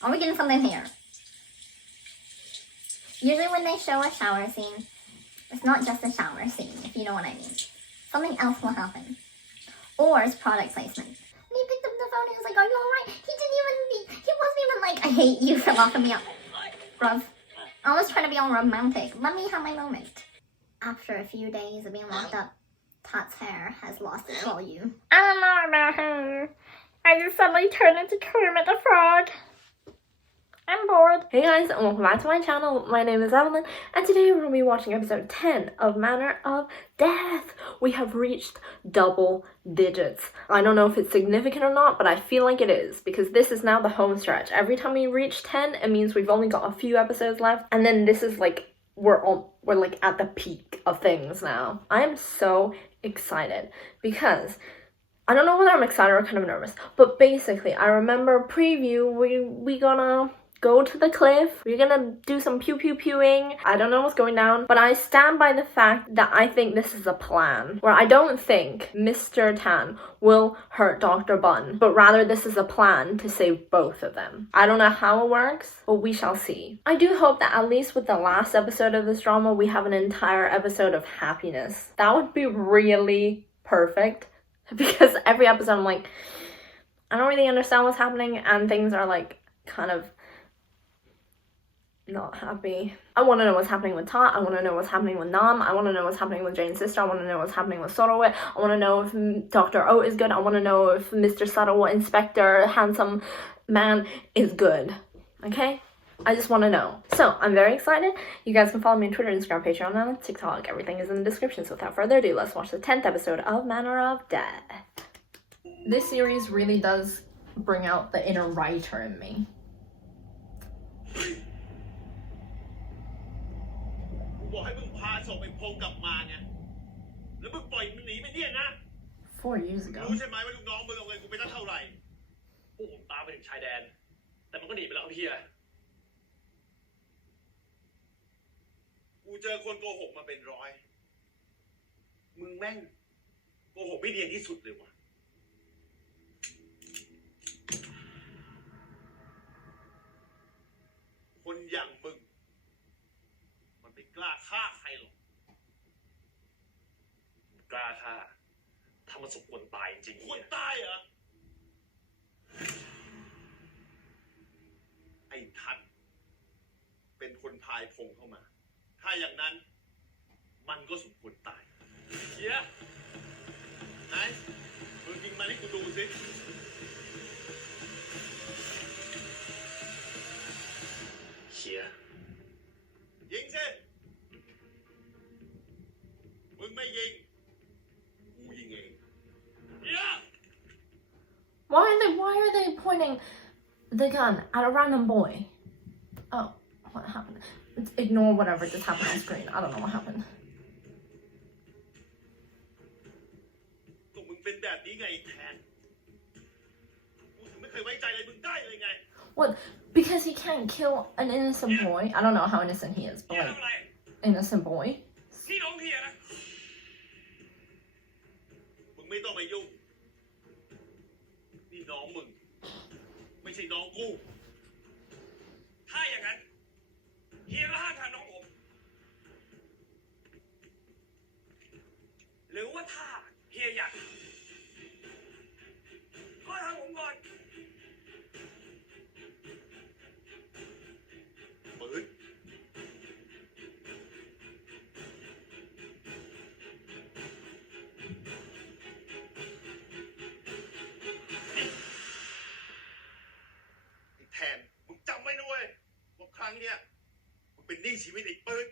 Are we getting something here? Usually when they show a shower scene, it's not just a shower scene, if you know what I mean. Something else will happen. Or it's product placement. When he picked up the phone, he was like, are you alright? He wasn't even like, I hate you for locking me up. Bruv, I was trying to be all romantic. Let me have my moment. After a few days of being locked up, Tot's hair has lost its volume. I don't know about her. I just suddenly turned into Kermit the Frog. I'm bored. Hey guys, and welcome back to my channel. My name is Evelyn, and today we're going to be watching episode 10 of Manner of Death. We have reached double digits. I don't know if it's significant or not, but I feel like it is, because this is now the home stretch. Every time we reach 10, it means we've only got a few episodes left, and then this is like, we're like at the peak of things now. I am so excited, because I don't know whether I'm excited or kind of nervous, but basically, I remember preview, we gonna go to the cliff, we're gonna do some pew-pew-pewing. I don't know what's going down, but I stand by the fact that I think this is a plan, where I don't think Mr. Tan will hurt Dr. Bun, but rather this is a plan to save both of them. I don't know how it works, but we shall see. I do hope that at least with the last episode of this drama, we have an entire episode of happiness. That would be really perfect, because every episode I'm like, I don't really understand what's happening, and things are like kind of not happy. I want to know what's happening with Tot. I want to know what's happening with Nam. I want to know what's happening with Jane's sister. I want to know what's happening with Sorowit. I want to know if Dr. O is good. I want to know if Mr. Sarawat, Inspector, handsome man is good. Okay? I just want to know. So, I'm very excited. You guys can follow me on Twitter, Instagram, Patreon, and TikTok. Everything is in the description. So without further ado, let's watch the 10th episode of Manner of Death. This series really does bring out the inner writer in me. Four years ago. รู้ใช่ไหมว่าลูกน้องมึงเอาเงินกูไปตั้งเท่าไหร่พวกผมตามไปถึงชายแดนแต่มันก็หนีไปแล้วครับเฮียกูเจอคนโกหกมาเป็นร้อยมึงแม่งโกหกไม่เนียนที่สุดเลยว่ะคนอย่างมึงมันไม่กล้าฆ่าใครหรอกกล้าฆ่าทำมันสมควรตายจริงๆควรตายเหรอไอ้ทันเป็นคนพายพงเข้ามาถ้าอย่างนั้นมันก็สมควรตายเฮียไหนมึงยิงมันให้กูดูสิเฮียยิงสิมึงไม่ยิงกูยิงเองเฮีย Why are they pointing the gun at a random boy? Oh, what happened? Ignore whatever just happened on screen. I don't know what happened. ก็มึงเป็นแบบนี้ไงแทนกูถึงไม่เคยไว้ใจอะไรมึงได้เลยไง What? Because he can't kill an innocent boy? I don't know how innocent he is, but like, innocent boy? นี่น้องเฮียนะมึงไม่ต้องมายุ่งนี่น้องมึงไม่ใช่น้องกูถ้าอย่างนั้นเฮียก็ห้ามทำน้องผมหรือว่าถ้าเฮียอยากก็ทำผมก่อนปืนแทนมึงจำไว้นะเว้ยว่าครั้งเนี้ยมึงเป็นหนี้ชีวิตไอ้ปืน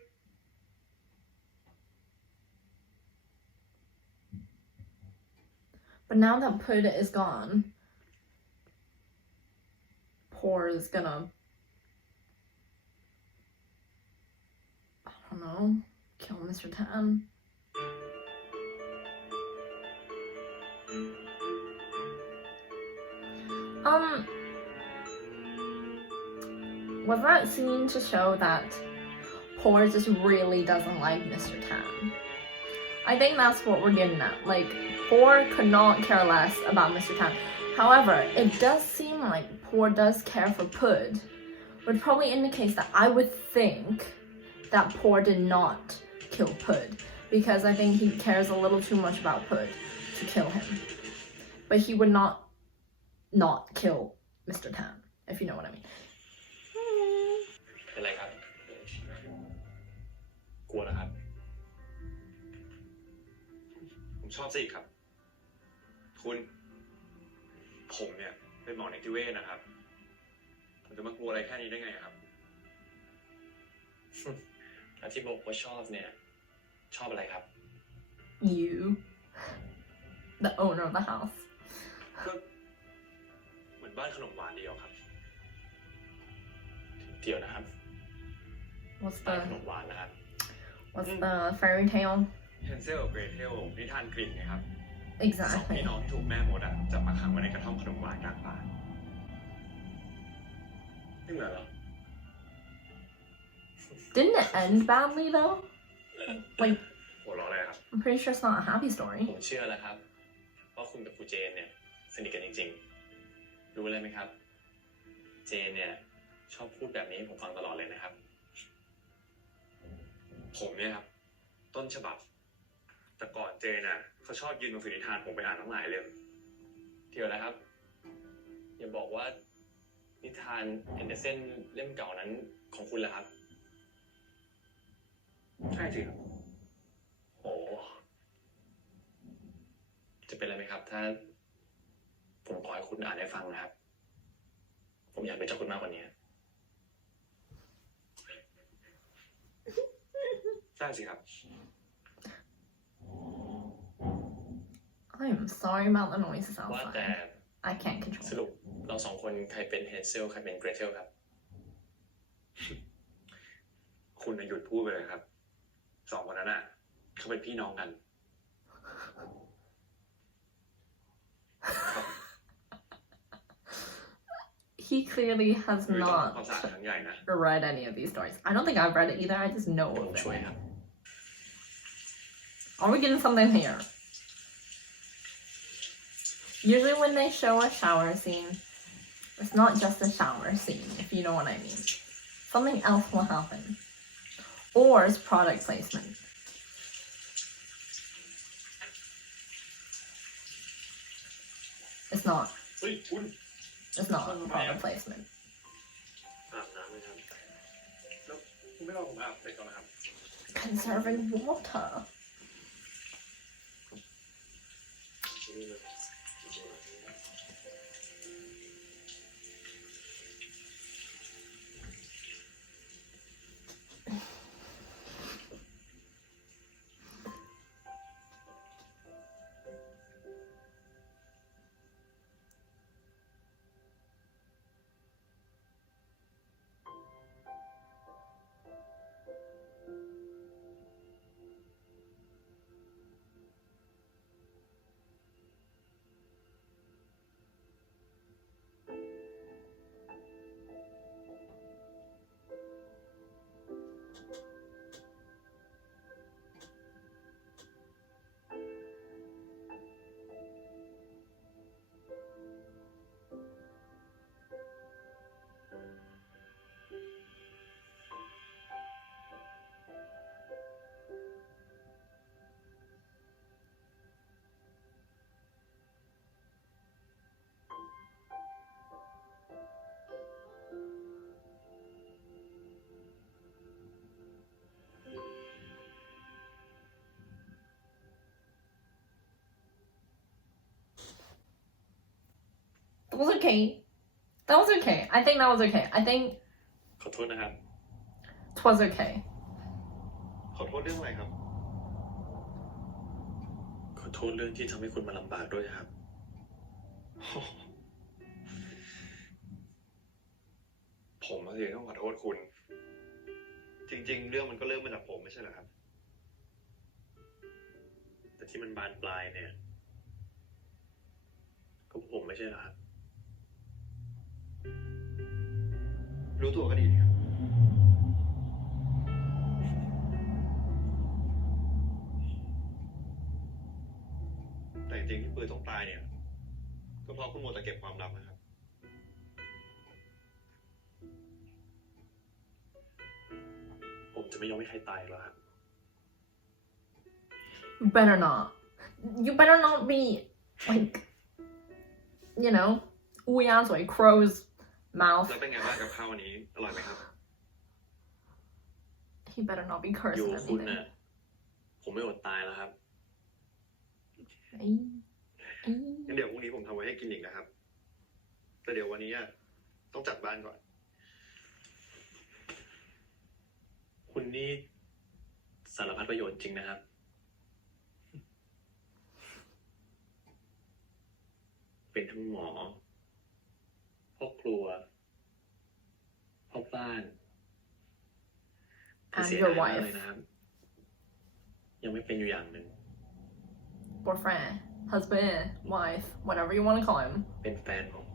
But now that Puda is gone, Poor is gonna, I don't know, kill Mr. Tan. Was that scene to show that Poor just really doesn't like Mr. Tan? I think that's what we're getting at. Like, Poor could not care less about Mr. Tan. However, it does seem like Poor does care for Pud, which probably indicates that I would think that Poor did not kill Pud, because I think he cares a little too much about Pud to kill him. But he would not kill Mr. Tan, if you know what I mean. เป็นไรครับ กลัวเหรอครับ ผมชอบสิครับ คุณผมเนี่ยเป็นหมอนิติเวชนะครับผมจะมากลัวอะไรแค่นี้ได้ไงครับ แล้วที่บอกว่าชอบเนี่ย ชอบอะไรครับ You, the owner of the house. ก็เหมือนบ้านขนมหวานเดียวครับ เดี๋ยวนะครับ What's บ้านขน the มหวานนะครับ fairy tale? เฮนเซลกับเกรเทลนิทานกลิ่นไงครับสอง Exactly. พี่น้องที่ถูกแม่มดจับมาขังไว้ในกระท่อมขนมหวานกลางป่าไม่เหมือนเหรอ Didn't it end badly though? Like, หัวเราะอะไรครับ I'm pretty sure it's not a happy story. ผมเชื่อแล้วครับว่าคุณกับครูเจนเนี่ยสนิทกันจริงๆ รู้เลยไหมครับ เจนเนี่ยชอบพูดแบบนี้ให้ผมฟังตลอดเลยนะครับ ผมเนี่ยครับ ต้นฉบับ แต่ก่อนเจนเขาชอบยืนบนสือนิทานผมไปอ่านทั้งหลายเล่ม เดี๋ยวนะครับ อย่าบอกว่านิทานแอนเดอร์เซนเล่มเก่านั้นของคุณเหรอครับ ใช่จริงครับ โห จะเป็นอะไรไหมครับ ถ้าผมขอให้คุณอ่านให้ฟังนะครับ ผมอยากรู้จักคุณมากกว่านี้ ได้สิครับ I'm sorry about the noises ว่าแต่ outside. I can't ส control. รุปเราสองคนใครเป็นเฮนเซลใครเป็นเกรเทลครับ คุณหยุดพูดไปเลยครับ สองคนนั้นเขาเป็นพี่น้องกัน He clearly has ไม่ต้อง not ความสะอาดครั้งใหญ่นะ read any of these stories. I don't think I've read it either. I just know ผม of ช่วย it. ครับ Are we getting something here? Usually when they show a shower scene, it's not just a shower scene, if you know what I mean. Something else will happen. Or it's product placement. It's not. เฮ้ยคุณ It's not product placement. อาบน้ำไหมครับ แล้วคุณไม่รอผมอาบเสร็จก่อนนะครับ Conserving water. That was okay. That was okay. I think that was okay. I think ขอโทษนะครับ it was okay. ขอโทษเรื่องอะไรครับ ขอโทษเรื่องที่ทำให้คุณมาลำบากด้วยครับ ผมสิต้องขอโทษคุณ จริง ๆ เรื่องมันก็เริ่มมาจากผมไม่ใช่เหรอครับ แต่ที่มันบานปลายเนี่ย ก็ผมไม่ใช่เหรอครับ รู้ตัวก็ดีนี่ครับ แต่จริงๆที่ปืนต้องตายเนี่ย ก็เพราะคุณมัวแต่เก็บความลับนะครับ จะไม่ยอมให้ใครตายหรอกครับ You better not. You better not be like, you know, Uyan's like crow's mouth. แล้วเป็นไงบ้างกับข้าววันนี้อร่อยไหมครับ He better not be อยู่ cursing กับคุณ anything. น่ะผมไม่อดตายแล้วครับ งั้นเดี๋ยวพรุ่งนี้ผมทำไว้ให้กินอีกนะครับ แต่เดี๋ยววันนี้อะต้องจัดบ้านก่อน คุณนี่สารพัดประโยชน์จริงนะครับ เป็นทั้งหมอ พ่อครัว พ่อบ้าน And เสีย your ดายมาก wife. เลยนะครับ ยังไม่เป็นอยู่อย่างหนึ่ง Boyfriend, husband, wife, whatever you want to call him. เป็นแฟนผม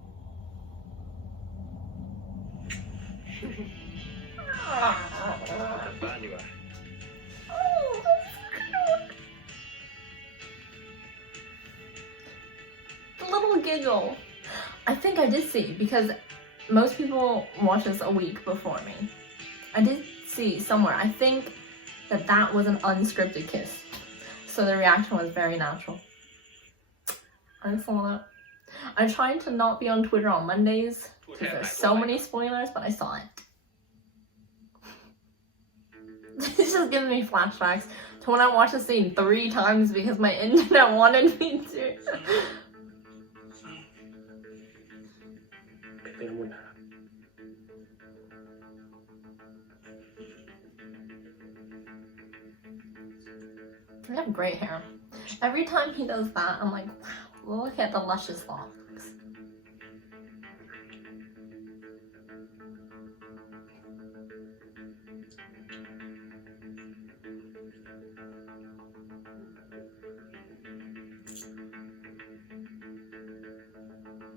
จัดบ้านดีกว่า The little giggle. I think I did see because most people watch this a week before me. I did see somewhere. I think that was an unscripted kiss. So the reaction was very natural. I saw that. I tried to not be on Twitter on Mondays because there's so many spoilers, but I saw it. It's just giving me flashbacks to when I watched the scene 3 times because my internet wanted me to. เป็นทั้งหมดนะครับ You have great hair. Every time he does that, I'm like, wow, look at the luscious locks.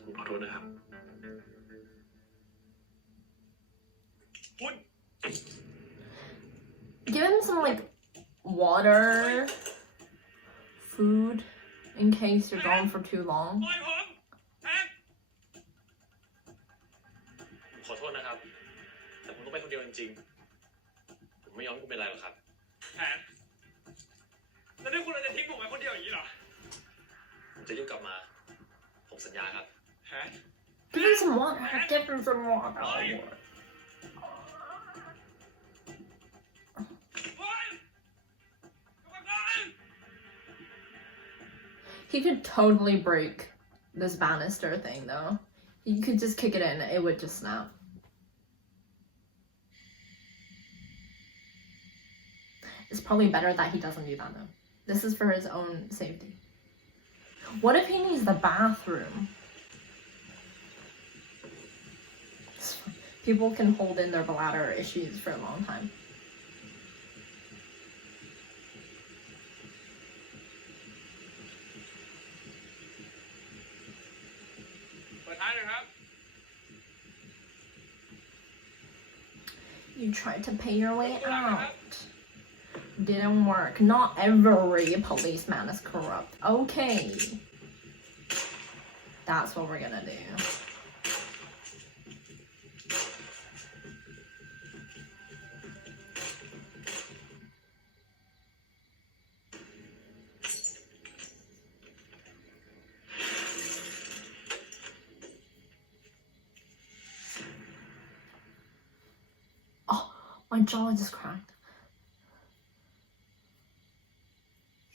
ผมขอโทษนะครับ คุณ Give him some like water, food, in case you're gone for too long. ปล่อยผมแทนขอโทษนะครับ แต่ผมต้องไปคนเดียวจริงๆ ผมไม่ยอมให้คุณเป็นไรหรอกครับ แทน แล้วนี่คุณจะทิ้งผมไว้คนเดียวอย่างนี้เหรอ ผมจะยุ่งกลับมา ผมสัญญาครับ แทน Give him some water. Give him some water. He could totally break this banister thing though. You could just kick it in, it would just snap. It's probably better that he doesn't do that though. This is for his own safety. What if he needs the bathroom? People can hold in their bladder issues for a long time. เปิดท้ายเลยครับ You tried to pay your way out. Didn't work. Not every policeman is corrupt. Okay. That's what we're gonna do. My jaw just cracked.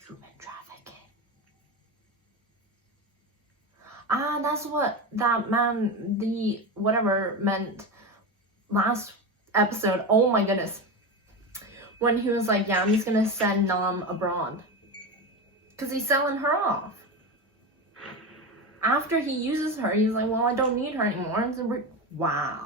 Human trafficking. Ah, that's what that man, the whatever, meant last episode. Oh my goodness. When he was like, yeah, I'm just gonna send Nam abroad. Because he's selling her off. After he uses her, he's like, well, I don't need her anymore. And so wow.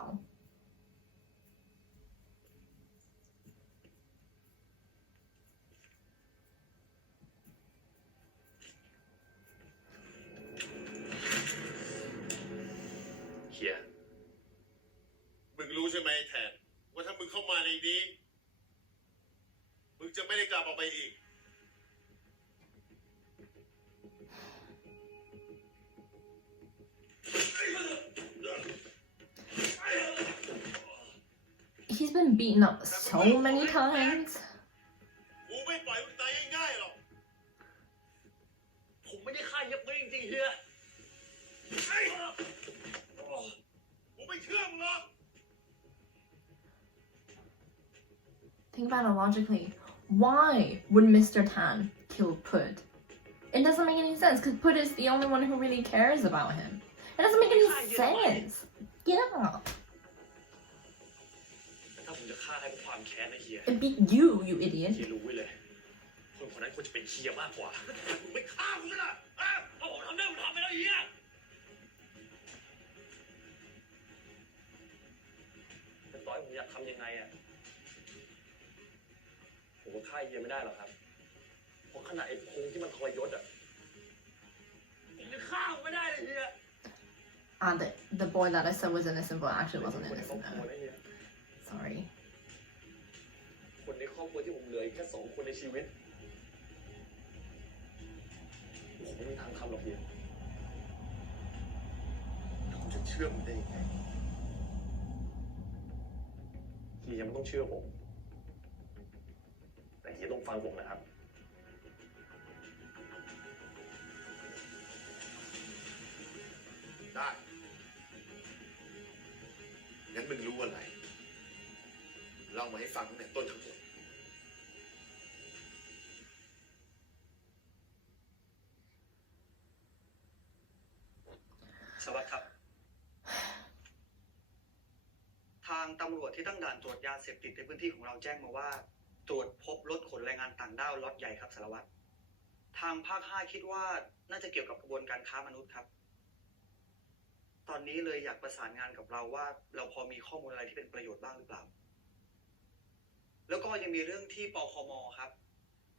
Here. มึงรู้ใช่ไหมแทนว่าถ้ามึงเข้ามาในนี้ มึงจะไม่ได้กลับออกไปอีก He's been beaten up so many times. กูไม่ปล่อยมึงตายง่ายๆหรอก ผมไม่ได้ฆ่าเย็บไว้จริงๆเฮีย ไอ้กูไม่เชื่อมึงหรอก Think about it logically. Why would Mr. Tan kill Put? It doesn't make any sense because Put is the only one who really cares about him. It doesn't make any sense. Yeah. ถ้าผมจะฆ่าให้เพราะความแค้นนะเฮีย It'd be you, you idiot. เฮียรู้ไว้เลย คนคนนั้นควรจะเป็นเฮียมากกว่า มึงไม่ฆ่ามึงล่ะ ถ้าผมทำได้ผมทำไปแล้วเฮียแต่ต่อให้ผมอยากทำยังไงอะผมก็ฆ่าเฮียไม่ได้หรอกครับ เพราะขนาดไอ้พงที่มันทรยศอะผมจะฆ่ามันไม่ได้เลยเฮีย The boy that I said was innocent but actually wasn't คนในครอบ innocent. ครัวนะเฮีย Sorry. คนในครอบครัวที่ผมเหลืออีกแค่2 คนในชีวิต ผมไม่มีทางทำหรอกเฮีย แล้วกูจะเชื่อมึงได้ยังไง เฮียยังไม่ต้องเชื่อผม แต่เฮียต้องฟังผมนะครับ ได้ งั้นมึงรู้อะไร เล่ามาให้ฟังตั้งแต่ต้นทั้งหมด สวัสดีครับ ทางตำรวจที่ตั้งด่านตรวจยาเสพติดในพื้นที่ของเราแจ้งมาว่า ตรวจพบรถขนแรงงานต่างด้าวล็อตใหญ่ครับสารวัตร ทางภาค 5 คิดว่าน่าจะเกี่ยวกับกระบวนการค้ามนุษย์ครับ ตอนนี้เลยอยากประสานงานกับเราว่าเราพอมีข้อมูลอะไรที่เป็นประโยชน์บ้างหรือเปล่า แล้วก็ยังมีเรื่องที่ปคมครับ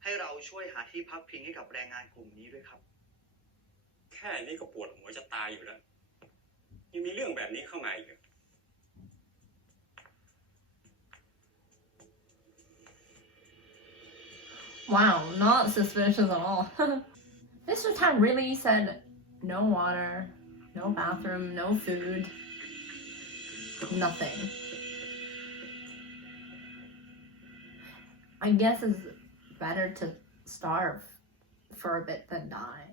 ให้เราช่วยหาที่พักพิงให้กับแรงงานกลุ่มนี้ด้วยครับ แค่นี้ก็ปวดหัวจะตายอยู่แล้ว ยังมีเรื่องแบบนี้เข้ามาอีก Wow, not suspicious at all. Mr. Tan really said no water, no bathroom, no food, nothing. I guess it's better to starve for a bit than die.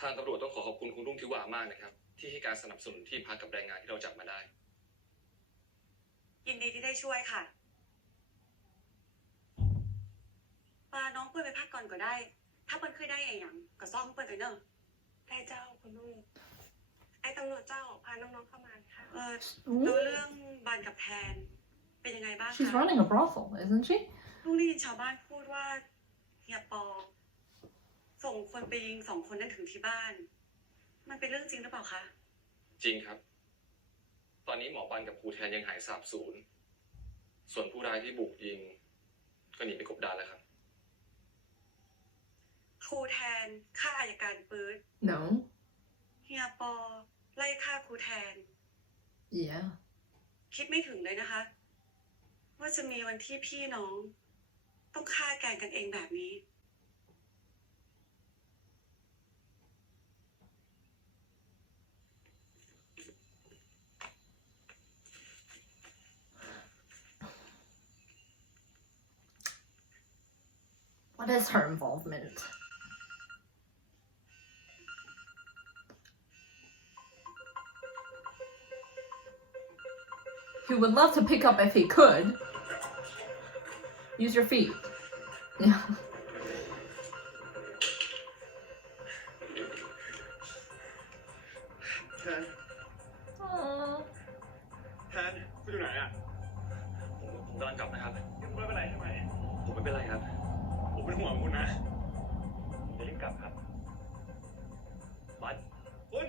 ทางตำรวจต้องขอบคุณคุณรุ่งทิวามากนะครับ ที่ให้การสนับสนุนที่พักกับแรงงานที่เราจับมาได้ ยินดีที่ได้ช่วยค่ะปาน้องเพื่อนไปพักก่อนก็ได้ ถ้าเปิ้นเคยได้อย่างก็ซ่อมเปิ้นไปเนอะ ได้เจ้าคุณลุงไอ้ตำรวจเจ้าพาน้องๆเข้ามาค่ะ แล้วเรื่องบานกับแทน เป็นยังไงบ้าง She's คะ running a brothel, isn't she? ลุงได้ยินชาวบ้านพูดว่าเฮียปอ ส่งคนไปยิง2 คนนั้นถึงที่บ้าน มันเป็นเรื่องจริงหรือเปล่าคะ จริงครับ ตอนนี้หมอบันกับครูแทนยังหายสาบสูญ ส่วนผู้ร้ายที่บุกยิง ก็หนีไปกบดานแล้วครับ ครูแทนฆ่าอัยการปื๊ด No. เฮียปอ ไล่ฆ่าครูแทน Yeah. คิดไม่ถึงเลยนะคะ ว่าจะมีวันที่พี่น้อง ต้องฆ่าแกล้งกันเองแบบนี้ What is her involvement? He would love to pick up if he could. Use your feet. Yeah. แทน Aww. แทนคุณอยู่ไหนอ่ะ ผมกำลังกลับนะครับ ยังไม่เป็นไรใช่ไหม ผมไม่เป็นไรครับ ผมเป็นห่วงคุณนะผมจะรีบกลับครับ บัส คุณ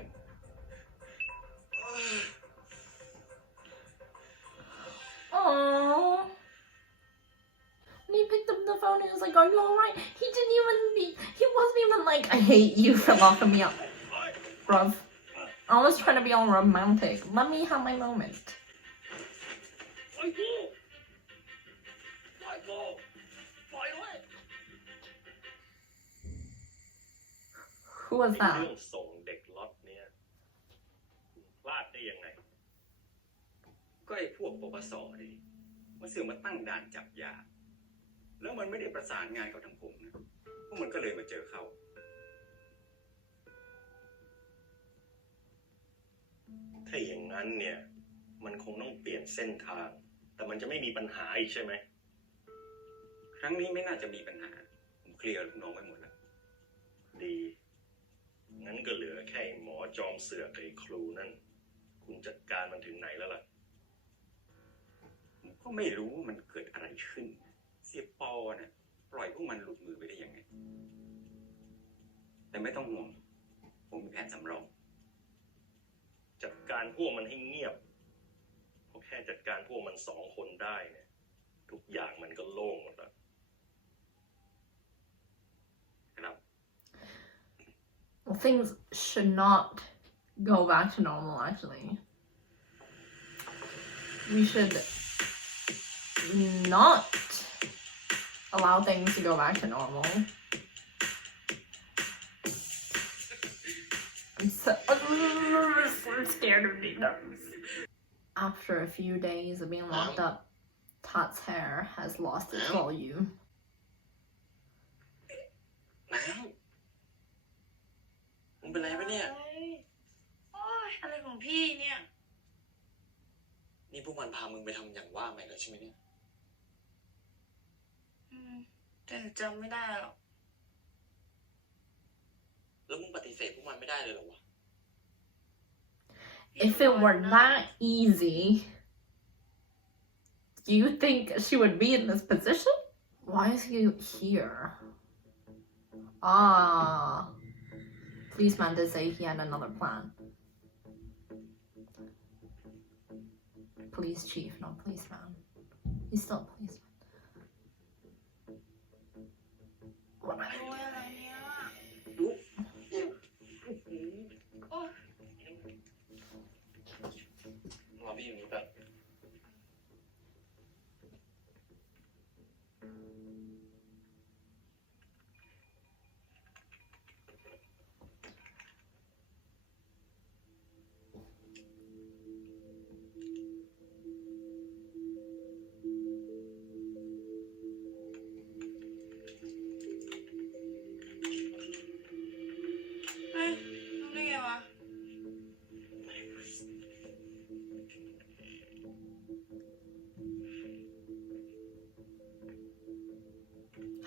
Aww. And he picked up the phone and was like, "Are you alright?" He wasn't even like, "I hate you for locking me up." Bruv. I was trying to be all romantic. Let me have my moment. ปล่อยกูปล่อยกูปล่อยด้วย Who was เรื่ that? องส่งเด็กล็อตเนี้ยพลาดได้ยังไง ก็ ไอ้พวกปปสนี่มันเสือกมาตั้งด่านจับยา แล้วมันไม่ได้ประสานงานกับทางผมนะพวกมันก็เลยมาเจอเขา ถ้าอย่างนั้นเนี่ย มันคงต้องเปลี่ยนเส้นทาง แต่มันจะไม่มีปัญหาอีกใช่ไหม ครั้งนี้ไม่น่าจะมีปัญหา ผมเคลียร์ลูกน้องไปหมดแล้ว ดี งั้นก็เหลือแค่หมอจอมเสือกกับไอ้ครูนั่น คุณจัดการมันถึงไหนแล้วล่ะ ผมก็ไม่รู้ว่ามันเกิดอะไรขึ้น เสียปอน่ะปล่อยพวกมันหลุดมือไปได้ยังไง แต่ไม่ต้องห่วง ผมมีแผนสำรอง จัดการพวกมันให้เงียบเพราะแค่จัดการพวกมัน2 คนได้เนี่ย ทุกอย่างมันก็โล่งหมดแล้ว ครับ Well, things should not go back to normal, actually. We should not allow things to go back to normal. I'm so scared of needles. After a few days of being locked up, Tot's hair has lost its volume. น้ำมึงเป็นไรปะเนี่ย โอ้ยอะไรของพี่เนี่ย นี่พวกมันพามึงไปทำอย่างว่าใหม่แล้วใช่ไหมเนี่ย แต่จำไม่ได้หรอก แล้วมึงปฏิเสธพวกมันไม่ได้เลยเหรอวะ If it were that easy, do you think she would be in this position? Why is he here? Ah, policeman did say he had another plan. Police chief, not policeman. He's still a policeman. โอ้ยอะไรเนี่ยโอ้ย รอพี่อยู่นี่แบบ เฮ้ยรู้ได้ไงวะ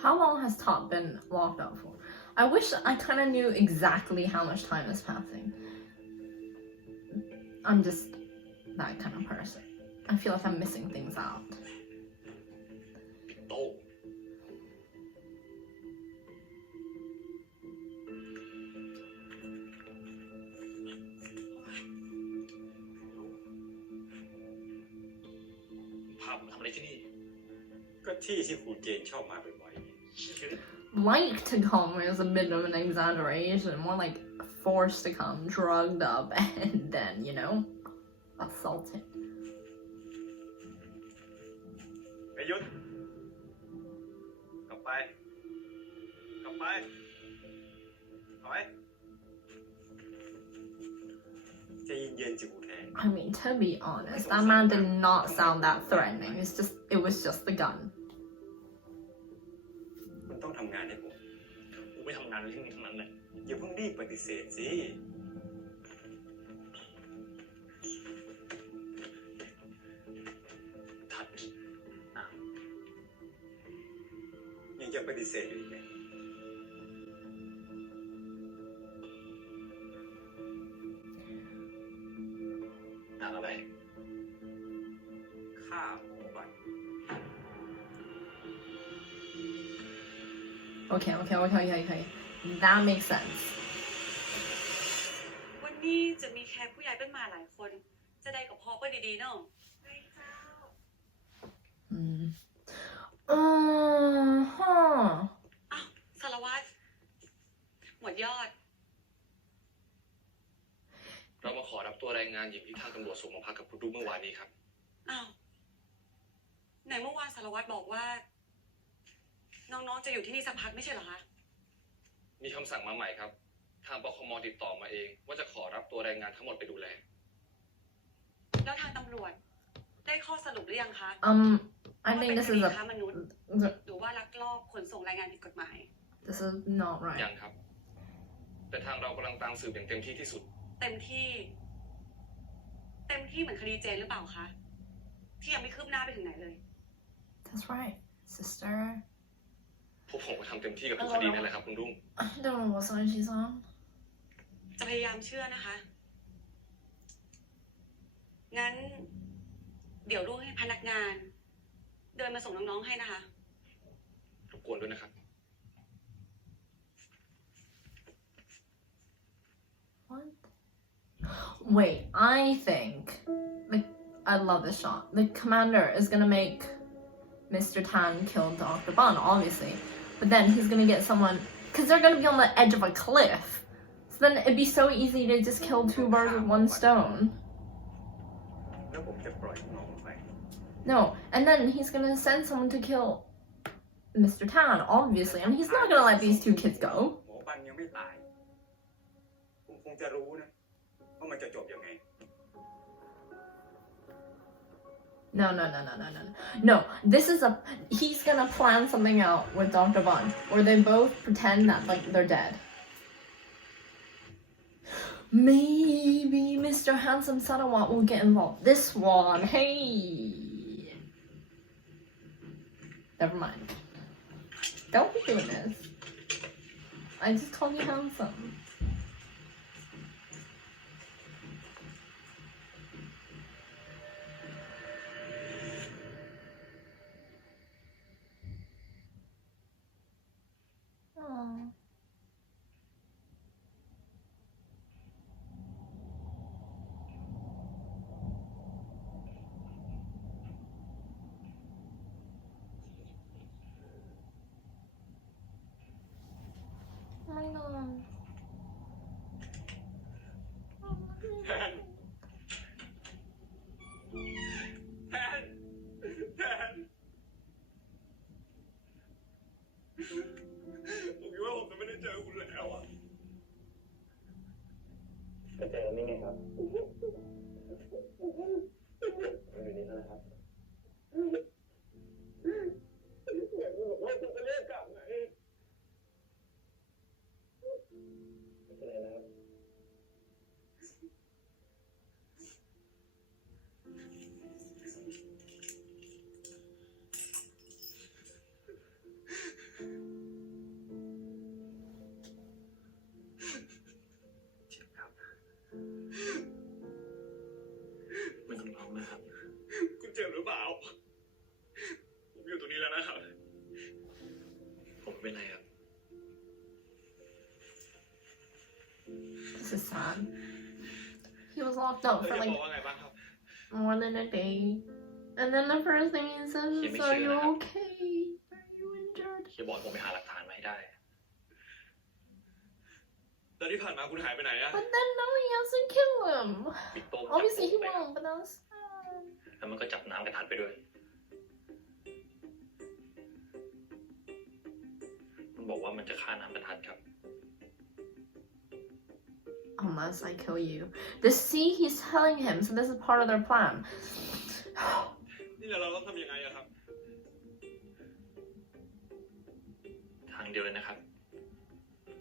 How long has Top been locked up for? I wish I kind of knew exactly how much time is passing. I'm just that kind of person. I feel like I'm missing things out. โต้พาผมทำอะไรที่นี่ ก็ที่ที่ครูเจนชอบมาบ่อย Like to come is a bit of an exaggeration. More like forced to come, drugged up, and then, you know, assaulted. ไปยุดกลับไป กลับไปถอย ๆใจเย็นๆสิครูแทน I mean, to be honest, that man did not sound that threatening. It was just the gun. คุณต้องทำงานให้ผม กูไม่ทำงานที่นี่ทั้งนั้นเลย อย่าเพิ่งรีบปฏิเสธสิ ทัดน้ ยังจะปฏิเสธอยู่อีกไหม ำด่าอะไร ฆ่าหมอบัตร Okay. That makes sense. วันนี้จะมีแขกผู้ใหญ่เป็นมาหลายคน จะได้กับพ่อเพื่อดีๆเนาะ Hmm. อ้าวสารวัตรหมวดยอด เรามาขอรับตัวแรงงานหญิงที่ทางตำรวจส่งมาพักกับคุณดุ๊กเมื่อวานนี้ครับ อ้าวไหนเมื่อวานสารวัตรบอกว่า น้องๆจะอยู่ที่นี่สักพักไม่ใช่เหรอคะ มีคำสั่งมาใหม่ครับ ทางปคมติดต่อมาเอง ว่าจะขอรับตัวแรงงานทั้งหมดไปดูแล แล้วทางตำรวจได้ ได้ข้อสรุปหรือยังคะ I think this is ว่าเป็นคดีค้ามนุษย์ a หรือว่าลักลอบขนส่งแรงงานผิดกฎหมาย this is not ยั right งครับ แต่ทางเรากำลังตามสืบอย่างเต็มที่ที่สุด เต็มที่เหมือนคดีเจนหรือเปล่าคะ ที่ยังไม่คืบหน้าไปถึงไหนเลย that's right sister พวกผมก็ทำเต็มที่กับทุกคดีนั่นแหละครับคุณรุ่ง I don't know what side she's on จะพยายามเชื่อนะคะ งั้น เดี๋ยวลูกให้พนักงาน เดินมาส่งน้องๆให้นะคะ รบกวนด้วยนะครับ what wait I think like I love this shot the commander is gonna make Mr. Tan kill Dr. Bun obviously but then he's gonna get someone because they're gonna be on the edge of a cliff so then it'd be so easy to just kill two birds with one stone แล้วผมจะปล่อยน้องออกไป no and then he's gonna send someone to kill Mr. Tan obviously and he's not gonna let these two kids go หมอปันยังไม่ตายคุณคงจะรู้นะว่ามันจะจบยังไง No, this is he's gonna plan something out with Dr. Bun where they both pretend that like they're dead. Maybe Mr. Handsome Sarawat will get involved. This one, hey. Never mind. Don't be doing this. I just called you handsome. Aww. Oh my god. แทน แทน แทน ผมคิดว่าผมจะไม่ได้เจอคุณแล้วอ่ะ จะเจอนี่ไงครับมันอยู่นี่แล้วนะครับว่าจะเรียกกลับไงไม่เป็นไรนะครับ ไม่ต้องร้องนะครับ คุณเจ็บหรือเปล่า ผมอยู่ตรงนี้แล้วนะครับ ผมไม่เป็นไรครับ This is sad. He was locked up แล้ว for จะบ like อกว่าไงบ้างครับ more than a day. And then the first thing he says He is, makes are sure you that- okay? Are you injured? เฮียบอกให้ผมไปหาหลักฐานมาให้ได้ แล้วที่ผ่านมาคุณหายไปไหนอะ But then now he has to kill him. ปิดโต๊ะ Obviously he จับผมไปครับ won't, but that was sad. แล้วมันก็จับน้ำกระทัดไปด้วย มันบอกว่ามันจะฆ่าน้ำกระทัดครับ Unless I kill you. See, he's telling him, so this is part of their plan. นี่เราต้องทำยังไงอะครับ ทางเดียวเลยนะครับ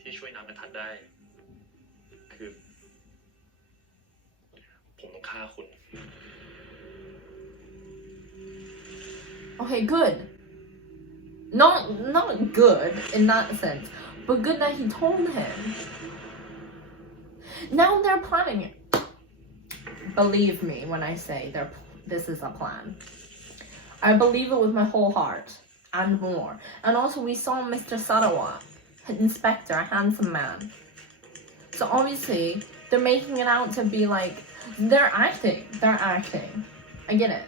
ที่ช่วยน้ำกระทัดได้ คือ ผมต้องฆ่าคุณ Okay, good. Not good in that sense, but good that he told him. Now they're planning it. Believe me when I say this is a plan. I believe it with my whole heart and more. And also we saw Mr. Sarawat, inspector, a handsome man. So obviously they're making it out to be like they're acting. I get it.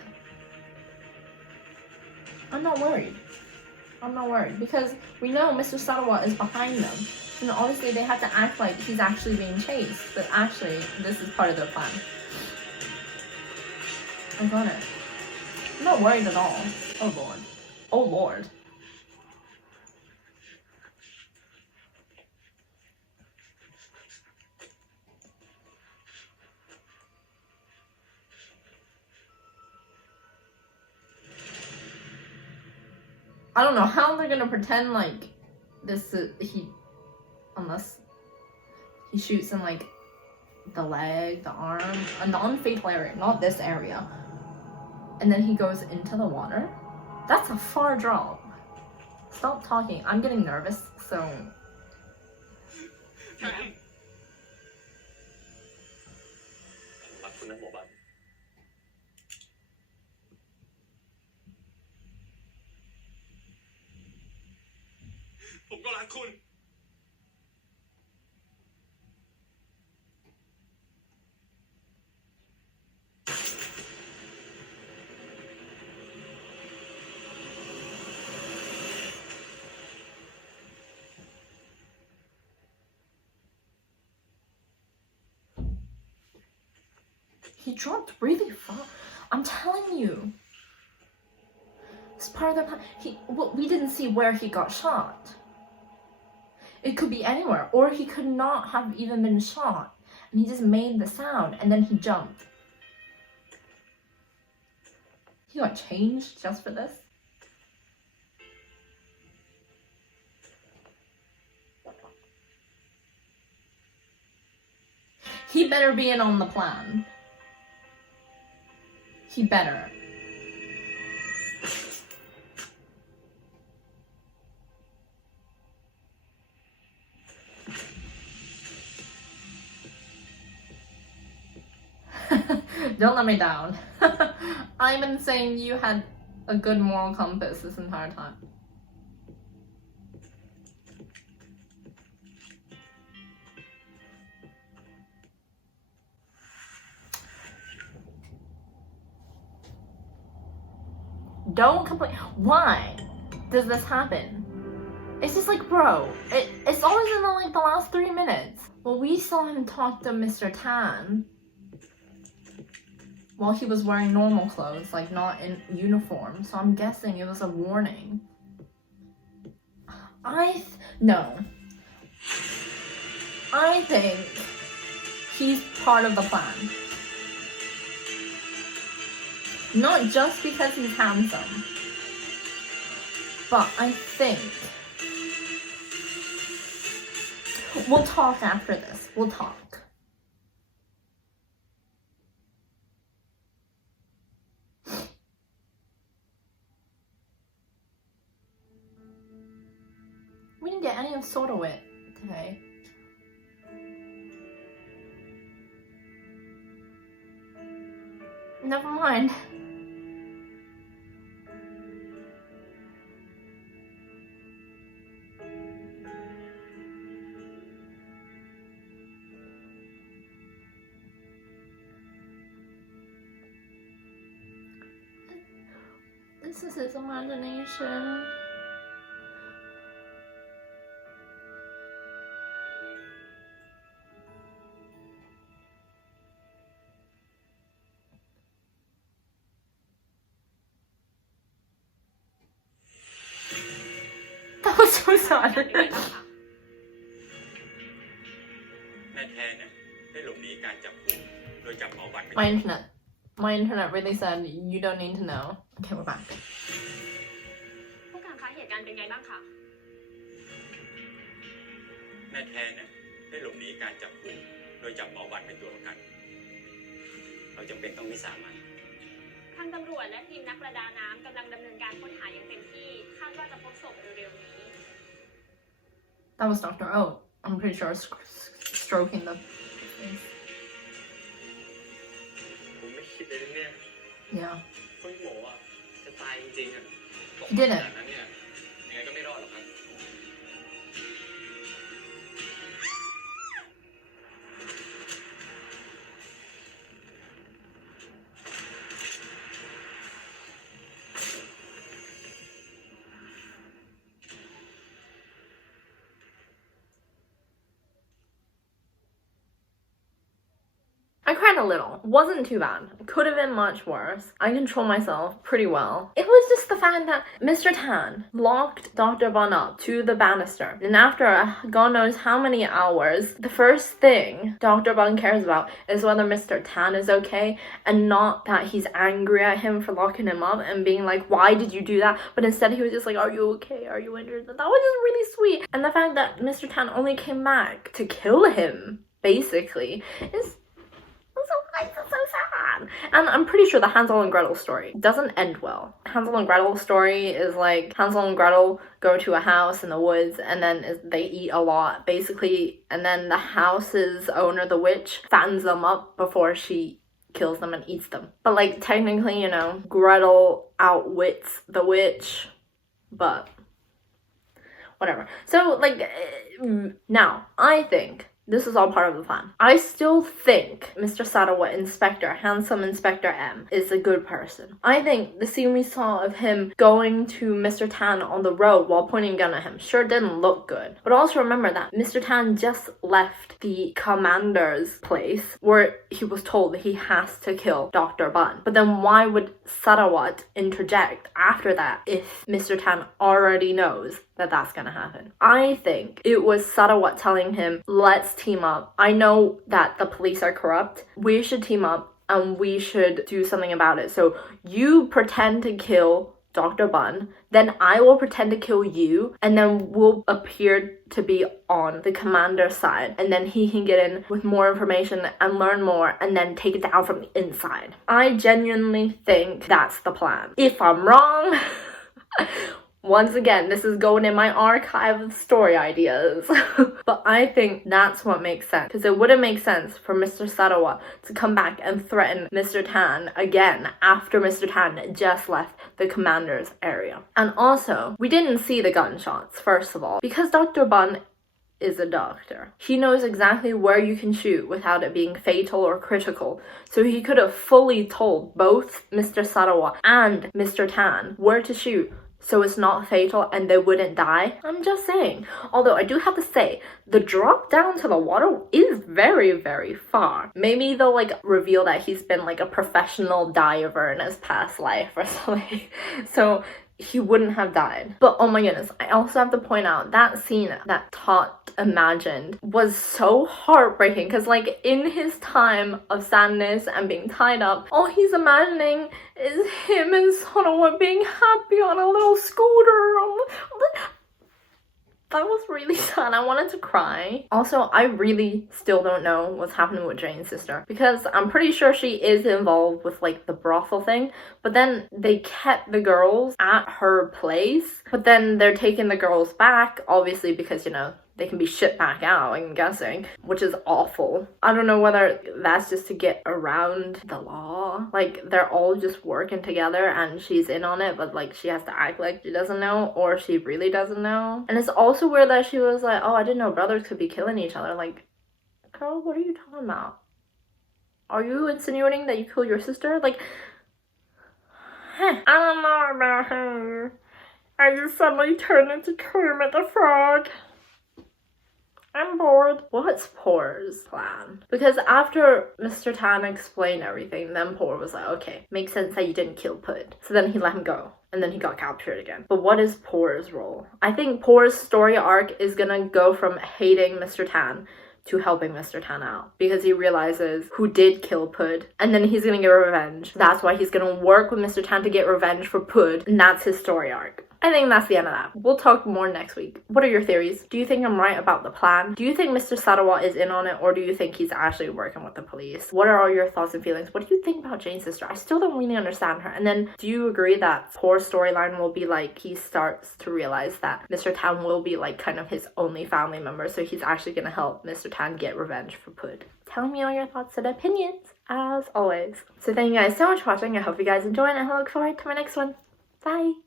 I'm not worried because we know Mr. Sarawat is behind them. And obviously they have to act like he's actually being chased, but actually this is part of their plan. I got it. I'm not worried at all. Oh lord. Oh lord. I don't know how they're gonna pretend like this is unless he shoots in like the leg, the arm, a non-fatal area, not this area, and then he goes into the water. That's a far drop. Stop talking. I'm getting nervous, so. รักคุณนะหมอบัต ผมก็รักคุณ He dropped really far. I'm telling you. It's part of the plan. We didn't see where he got shot. It could be anywhere, or he could not have even been shot. And he just made the sound, and then he jumped. He got changed just for this. He better be in on the plan. He better. Don't let me down. I've been saying you had a good moral compass this entire time. Don't complain. Why does this happen? It's just like, bro, it's always in the last 3 minutes. Well, we saw him talk to Mr. Tan while he was wearing normal clothes, like not in uniform. So I'm guessing it was a warning. No. I think he's part of the plan. Not just because he's handsome, but I think we'll talk after this. We'll talk. We didn't get any sort of it today. Never mind. This is his imagination. That was so sad. นายแทนเนี่ยได้หลบหนีการจับกุมโดยจับหมอบัตร My internet really said you don't need to know. Okay, we're back. ผู้การคะเหตุการณ์เป็นไงบ้างคะ นายแทนเนี่ยได้หลบหนีการจับกุมโดยจับหมอบัตรเป็นตัวประกัน เราจำเป็นต้องวิสามัน ทางตำรวจและทีมนักประดาน้ำกำลังดำเนินการค้นหาอย่างเต็มที่คาดว่าจะพบศพเร็วๆนี้ That was Dr. O. I'm pretty sure stroking the face. ผมไม่คิดเลยเนี่ย Yeah. เฮ้ยหมออ่ะจะตายจริงๆอ่ะ He didn't. ขนาดนั้นเนี่ยยังไงก็ไม่รอดหรอกครับ Are I cried a little. Wasn't too bad. Could have been much worse. I control myself pretty well. It was just the fact that Mr. Tan locked Dr. Bun up to the banister. And after God knows how many hours, the first thing Dr. Bun cares about is whether Mr. Tan is okay, and not that he's angry at him for locking him up and being like, why did you do that? But instead he was just like, are you okay? Are you injured? That was just really sweet. And the fact that Mr. Tan only came back to kill him, basically, is so sad. And I'm pretty sure the Hansel and Gretel story doesn't end well. Hansel and Gretel story is like Hansel and Gretel go to a house in the woods and then they eat a lot, basically, and then the house's owner, the witch, fattens them up before she kills them and eats them. But like technically, you know, Gretel outwits the witch, but whatever. So like now I think this is all part of the plan. I still think Mr. Sarawat, handsome Inspector M, is a good person. I think the scene we saw of him going to Mr. Tan on the road while pointing a gun at him sure didn't look good. But also remember that Mr. Tan just left the commander's place where he was told that he has to kill Dr. Bun. But then why would Sarawat interject after that if Mr. Tan already knows that that's gonna happen? I think it was Sarawat telling him, let's team up. I know that the police are corrupt. We should team up and we should do something about it. So you pretend to kill Dr. Bun, then I will pretend to kill you, and then we'll appear to be on the commander's side, and then he can get in with more information and learn more and then take it down from the inside. I genuinely think that's the plan. If I'm wrong, once again, this is going in my archive of story ideas. But I think that's what makes sense. Because it wouldn't make sense for Mr. Sarawat to come back and threaten Mr. Tan again after Mr. Tan just left the commander's area. And also, we didn't see the gunshots, first of all, because Dr. Bun is a doctor. He knows exactly where you can shoot without it being fatal or critical. So he could have fully told both Mr. Sarawat and Mr. Tan where to shoot so it's not fatal and they wouldn't die. I'm just saying. Although I do have to say, the drop down to the water is very, very far. Maybe they'll like reveal that he's been like a professional diver in his past life or something. So he wouldn't have died. But oh my goodness, I also have to point out that scene that Tot imagined was so heartbreaking, because like in his time of sadness and being tied up, all he's imagining is him and Sarawat being happy on a little scooter. That was really sad. I wanted to cry. Also, I really still don't know what's happening with Jane's sister, because I'm pretty sure she is involved with like the brothel thing, but then they kept the girls at her place, but then they're taking the girls back, obviously because, you know, they can be shipped back out, I'm guessing, which is awful. I don't know whether that's just to get around the law. Like, they're all just working together and she's in on it, but like she has to act like she doesn't know, or she really doesn't know. And it's also weird that she was like, oh, I didn't know brothers could be killing each other. Like, girl, what are you talking about? Are you insinuating that you killed your sister? Like, I don't know about her. I just suddenly turned into Kermit the Frog. I'm bored. What's Poor's plan? Because after Mr. Tan explained everything, then Poor was like, okay, makes sense that you didn't kill Pud. So then he let him go, and then he got captured again. But what is Poor's role? I think Poor's story arc is gonna go from hating Mr. Tan to helping Mr. Tan out, because he realizes who did kill Pud, and then he's gonna get revenge. That's why he's gonna work with Mr. Tan to get revenge for Pud, and that's his story arc. I think that's the end of that. We'll talk more next week. What are your theories? Do you think I'm right about the plan? Do you think Mr. Sarawat is in on it, or do you think he's actually working with the police? What are all your thoughts and feelings? What do you think about Jane's sister? I still don't really understand her. And then, do you agree that Poor's storyline will be like, he starts to realize that Mr. Tan will be like kind of his only family member, so he's actually gonna help Mr. Tan get revenge for Pud? Tell me all your thoughts and opinions, as always. So thank you guys so much for watching. I hope you guys enjoyed, and I look forward to my next one. Bye!